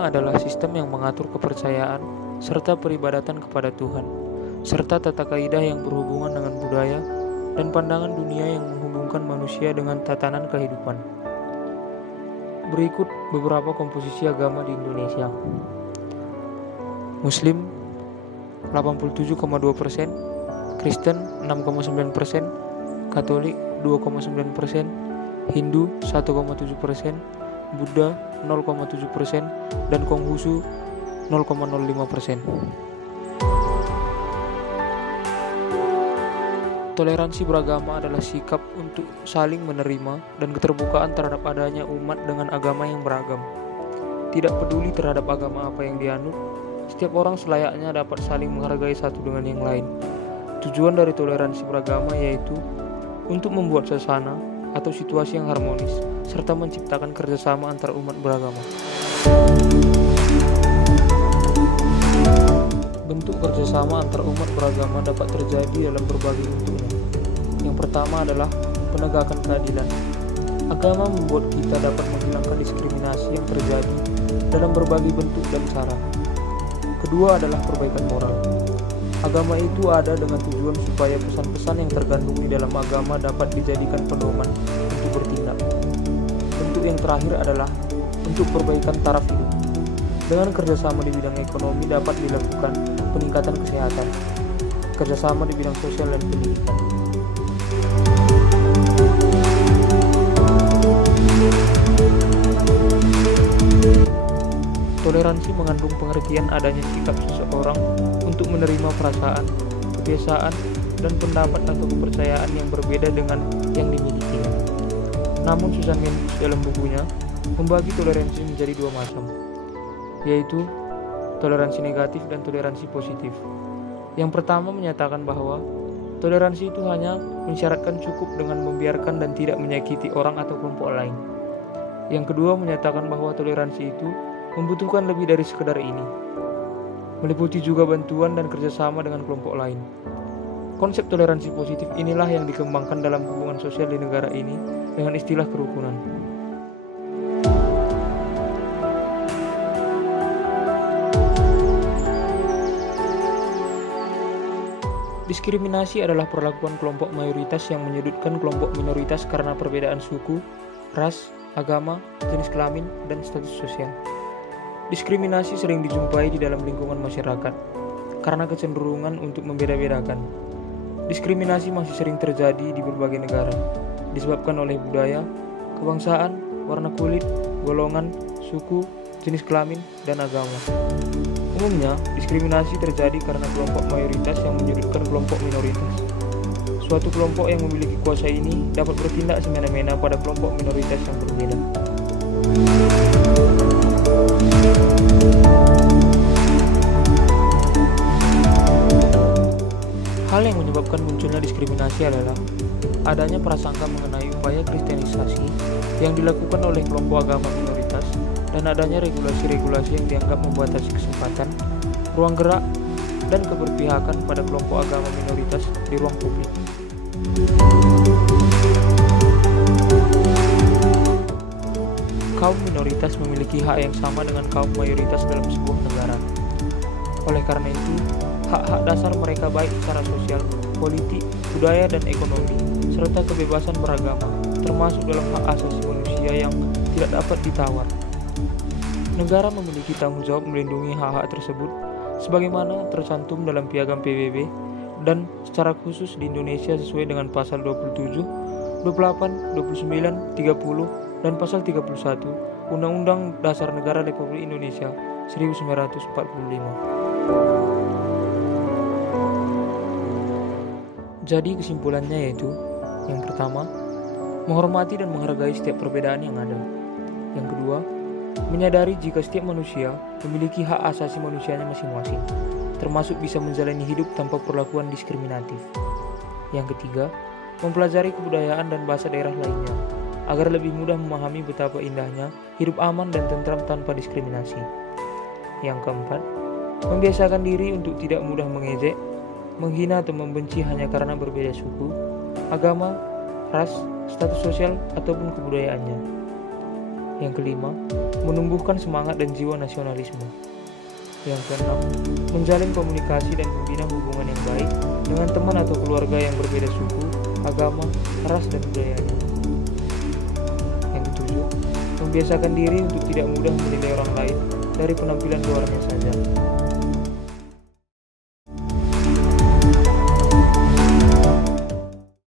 Agama adalah sistem yang mengatur kepercayaan serta peribadatan kepada Tuhan, serta tata kaidah yang berhubungan dengan budaya dan pandangan dunia yang menghubungkan manusia dengan tatanan kehidupan. Berikut beberapa komposisi agama di Indonesia. Muslim 87,2%, Kristen 6,9%, Katolik 2,9%, Hindu 1,7%, Buddha 0,7%, dan Konghucu 0,05%. Toleransi beragama adalah sikap untuk saling menerima dan keterbukaan terhadap adanya umat dengan agama yang beragam. Tidak peduli terhadap agama apa yang dianut, setiap orang selayaknya dapat saling menghargai satu dengan yang lain. Tujuan dari toleransi beragama yaitu untuk membuat suasana atau situasi yang harmonis, serta menciptakan kerjasama antar umat beragama. Bentuk kerjasama antar umat beragama dapat terjadi dalam berbagai bentuknya. Yang pertama adalah penegakan keadilan. Agama membuat kita dapat menghilangkan diskriminasi yang terjadi dalam berbagai bentuk dan cara. Kedua adalah perbaikan moral. Agama itu ada dengan tujuan supaya pesan-pesan yang terkandung di dalam agama dapat dijadikan pedoman untuk bertindak. Bentuk yang terakhir adalah untuk perbaikan taraf hidup. Dengan kerjasama di bidang ekonomi dapat dilakukan peningkatan kesehatan, kerjasama di bidang sosial dan pendidikan. Toleransi mengandung pengertian adanya sikap seseorang untuk menerima perasaan, kebiasaan, dan pendapat atau kepercayaan yang berbeda dengan yang dimilikinya. Namun Susan Mendes dalam bukunya membagi toleransi menjadi dua macam, yaitu toleransi negatif dan toleransi positif. Yang pertama menyatakan bahwa toleransi itu hanya mensyaratkan cukup dengan membiarkan dan tidak menyakiti orang atau kelompok lain. Yang kedua menyatakan bahwa toleransi itu membutuhkan lebih dari sekedar ini, meliputi juga bantuan dan kerjasama dengan kelompok lain. Konsep toleransi positif inilah yang dikembangkan dalam hubungan sosial di negara ini dengan istilah kerukunan. Diskriminasi adalah perlakuan kelompok mayoritas yang menyudutkan kelompok minoritas karena perbedaan suku, ras, agama, jenis kelamin, dan status sosial. Diskriminasi sering dijumpai di dalam lingkungan masyarakat karena kecenderungan untuk membeda-bedakan. Diskriminasi masih sering terjadi di berbagai negara, disebabkan oleh budaya, kebangsaan, warna kulit, golongan, suku, jenis kelamin, dan agama. Umumnya, diskriminasi terjadi karena kelompok mayoritas yang menyudutkan kelompok minoritas. Suatu kelompok yang memiliki kuasa ini dapat bertindak semena-mena pada kelompok minoritas yang berbeda. Hal yang menyebabkan munculnya diskriminasi adalah adanya prasangka mengenai upaya kristenisasi yang dilakukan oleh kelompok agama minoritas dan adanya regulasi-regulasi yang dianggap membatasi kesempatan, ruang gerak, dan keberpihakan pada kelompok agama minoritas di ruang publik. Kaum minoritas memiliki hak yang sama dengan kaum mayoritas dalam sebuah negara. Oleh karena itu, hak-hak dasar mereka baik secara sosial, politik, budaya, dan ekonomi, serta kebebasan beragama, termasuk dalam hak asasi manusia yang tidak dapat ditawar. Negara memiliki tanggung jawab melindungi hak-hak tersebut, sebagaimana tercantum dalam Piagam PBB, dan secara khusus di Indonesia sesuai dengan pasal 27, 28, 29, 30, dan pasal 31 Undang-Undang Dasar Negara Republik Indonesia 1945. Jadi kesimpulannya yaitu, yang pertama, menghormati dan menghargai setiap perbedaan yang ada. Yang kedua, menyadari jika setiap manusia memiliki hak asasi manusianya masing-masing, termasuk bisa menjalani hidup tanpa perlakuan diskriminatif. Yang ketiga, mempelajari kebudayaan dan bahasa daerah lainnya, agar lebih mudah memahami betapa indahnya hidup aman dan tentram tanpa diskriminasi. Yang keempat, membiasakan diri untuk tidak mudah mengejek, menghina atau membenci hanya karena berbeda suku, agama, ras, status sosial, ataupun kebudayaannya. Yang kelima, menumbuhkan semangat dan jiwa nasionalisme. Yang keenam, menjalin komunikasi dan membina hubungan yang baik dengan teman atau keluarga yang berbeda suku, agama, ras, dan budayanya. Yang ketujuh, membiasakan diri untuk tidak mudah menilai orang lain dari penampilan luarnya saja.